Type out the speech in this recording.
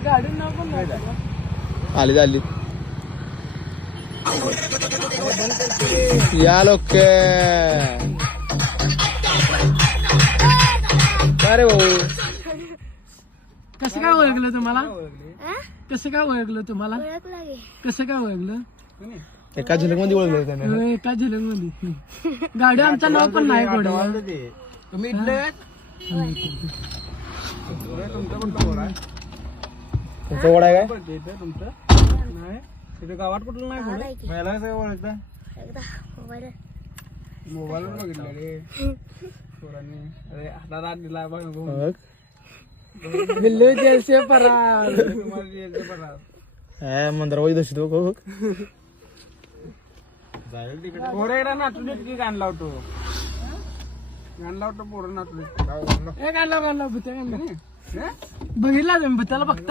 गाडी नाव पण नाही आली झाली या लोक अरे भाऊ कसं काय ओळखलं तुम्हाला कसं काय ओळखलं तुम्हाला कसं काय ओळखलं एका झलक मध्ये ओळखलं त्याने एका झलक मध्ये गाडी आमचं नाव पण नाही कोणाला तुम्ही इथले तुमचं ओढ आहे काय तुमचं नाही तिथे गावात कुठलं नाही पुढे मला कसं ओळखता मोबाईल बघितलं रे पोरांनी अरे हातात हात दिला बघ बघ. बिल्लू जैसे परार मंदिरावर दशी तो बघ पोरेकडे नाचून की गाण लावतो गाण लावतो पोरं नाचून गाणला भूत्या बघितला तुम्ही भूताला बघता